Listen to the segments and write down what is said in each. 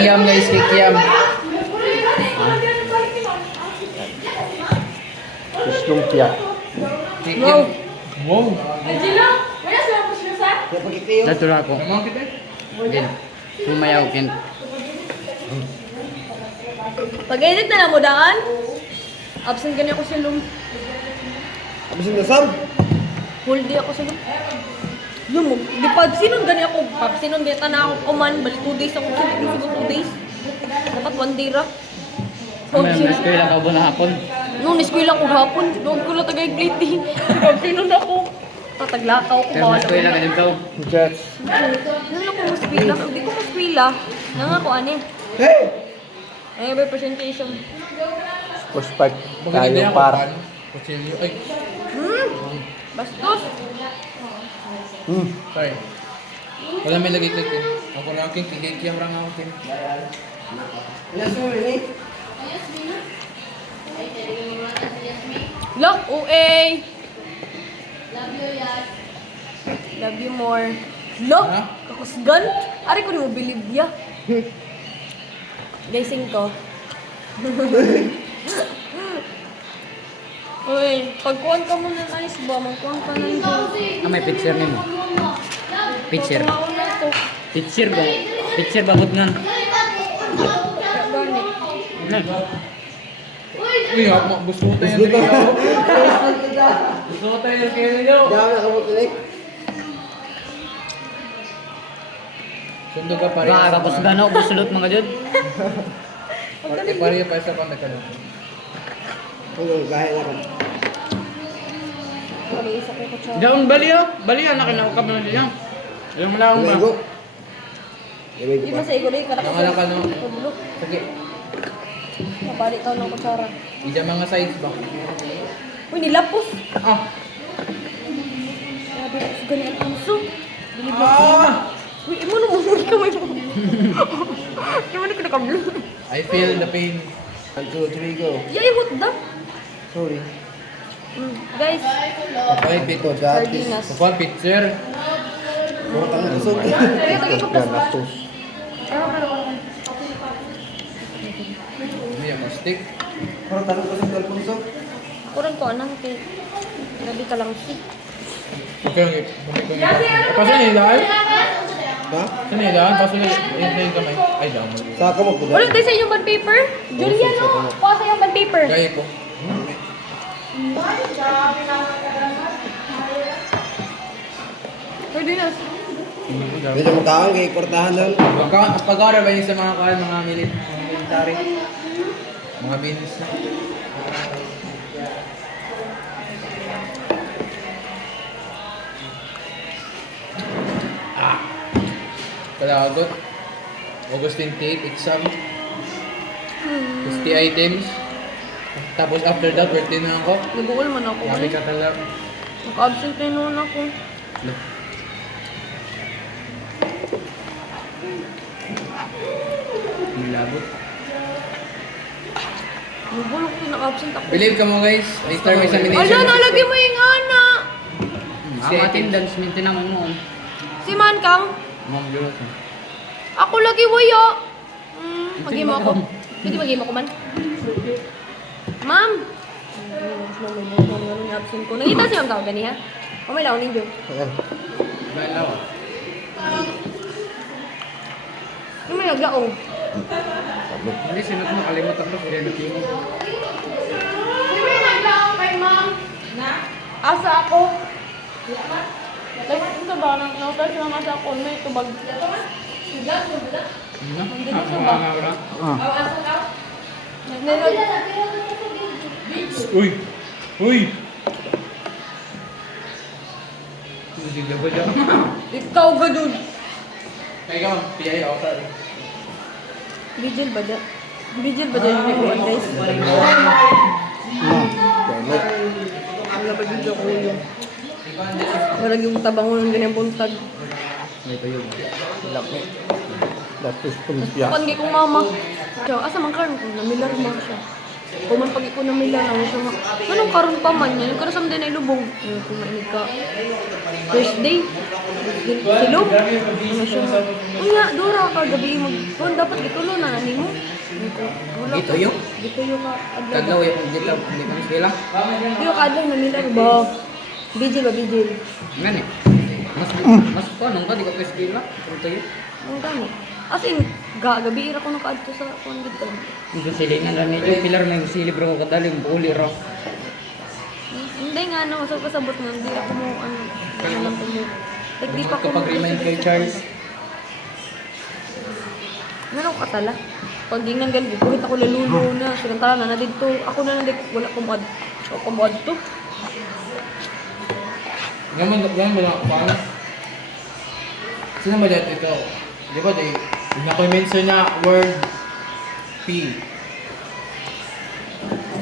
Kikiam guys, kikiam. Gustong tiyak. Kikiam. Wow. Natura ako. Naman kita. Din. Sumayaw kin. Pag-edit na lang mo daan. Absent gani ako sa lum. Abisin na Sam. Whole day ako sa lum. Yung mo, di pa sinon gani ako. Sinon gani na ako kuman. Balik 2 days ako. Siguro 2 days. Dapat 1 day ra. May eskwela ka ba na hapon? Nung niskwila ko hapon, doon ko lang tagay-gliti. Sinon ako. Tataglakaw ko. Pero may eskwela ka din ka. Jets. Nang ako maskwila. Hindi ko maskwila. Nang ako ani. Hey! Ay, may presentation. Puspag Maganda tayo yan par. Kutsilyo. Ay, Bastos. sorry. Wala may lagi kay Kin. Ako lang Kin, kikiam lang ako Kin. Look, OA. Love you more. Look, Ha? kakusgan. Ari ko di mo believe ya. Guysing ko. Uy, pagkuhan ka muna ng ice ba? Magkuhan ka na ito. Ah, may picture nimo. Picture. Mauna to. Picture ba? Picture ba gud ngan? Gani. Uy, ako gusto ko tayo na rin. Gusto ko tayo na rin. Dami na kamutulik. Sundo ka pa rin. Ba tapos gano busulot mga jud. Pare pa isa pa nagkano. Ano, gaya na ka. Mag-iisa ko kutsara. Daon baliyo. Baliyo na kana ka man diyan. Yung malaong ba? Iwego. Iwego Di pa. ba sa igor ka Nangalang ka no. Pabulok. Sige. Mabalik ka ng kutsara. Ija mga size ba? Uy, nilapos. Ah! Grabe, gani ang puso. Ah! Uy, imo na mo kamay mo. Imo na ko nakablo. I feel the pain. 1, 2, 3, go. Yay, hot da. Sorry. Guys, Okay, Ito, picture. datis. sardinas. Kapag picture. Mga tangan kusog. Ganatos. Hindi yung stick. Mga tangan kusog dal punso. Kurang ko anang kay. Grabe ka lang si. Okay, okay. Kasi nilaan? Ha? Kasi nilaan? Kasi yung kamay. Ay, daw mo. Saka mo Wala tayo sa inyong bond paper? Julian, no? Kuha sa inyong bond paper. Gaya ko. Sardinas. Medyo magkaon kay kortahan lang. Pag-order ba yung sa mga kain, mga military? Mga beans. Kalagot. Augustine Tate, exam. 50 items. Tapos after that, birthday na ako. Nag-uul man ako. Sabi ka talaga. Nag-absent na noon ako. Nilabot. Nag-uul ako, nag-absent ako. Believe ka mo guys, later may examination. Ala, nalagyan mo yung ana. Ang attendance maintenance mo. Si Man Kang. Mom jud. Ako lagi waya. Pagi mo ako. Pwede pagi mo ko man. Ma'am. May absent ko. Nakita siya ang tao gani ha? O may laon ninyo. Balaw. Yung may naglaong. Hindi sinot mo kalimutan mo sila na timo. Yung may naglaong kay ma'am. Na? Asa ako. Like, ito ba? Nakita siya nga sa ako. May tubag. Uy! Uy! Ikaw ga dun. Kaya ka, piyay ako sa Vigil ba dyan? Vigil ba dyan yung ikuan guys? Wala pa video ko yun. Wala yung tabango ng ganyang buntag. May tuyo. Laki. Datos pumpya. Pandi kong mama. Siya, asa man karon kung namilar mo siya. Kung man pag ikaw namilar ako siya. Anong karon pa man yan? Karasam din ay lubong. Kung mainig ka. First day. Silog? Ano siya? Unya, Dora ka gabi mag... Kung dapat gitulo na nani mo. Wala ka. Gituyo? Gituyo ka. Adlaw. Kaglaw yung dito, hindi ko sila. Gituyo ka adlaw na nila ba? Bijil ba, bijil? Nga ni. Mas pa, nung ka, di ko pwes sila. Punto yun. Ang dami. As in, gabi ira ko nakaadto sa kung dito. Yung silingan lang nito, pilar may silibro ko kadaling, buli raw. Hindi nga, no, sa pasabot nga, hindi ako mo, ano lang po mo. Like, di pa ko Kapag remind kay Charles. Ano ka tala? Pag gingan ganun, buhit ako lalulo na. Sinantala na dito. Ako na nandito, wala kumad to. Gaman ba lang, paano? Sino ba dito ikaw? Di ba, di? Na-mention na word P.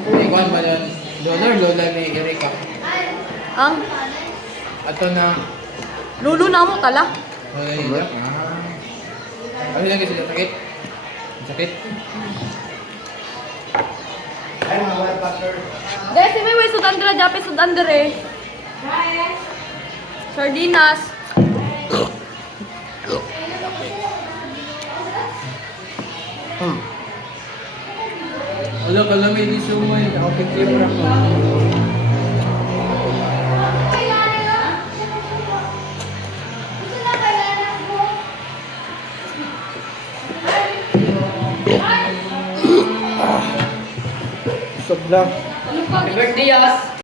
Ikaw ba yan? Lola ni Erika. Ang Ato na, lulo na mo tala. Lola ni Erika. Ano lang kasi sakit? Sakit? Ay, mga wala pastor. Guys, si may sudan dira, Jape sudan dire. Sardinas. Wala ka lang may issue mo eh. Ako pag-camera ko. Sobra. Happy birthday, Yas!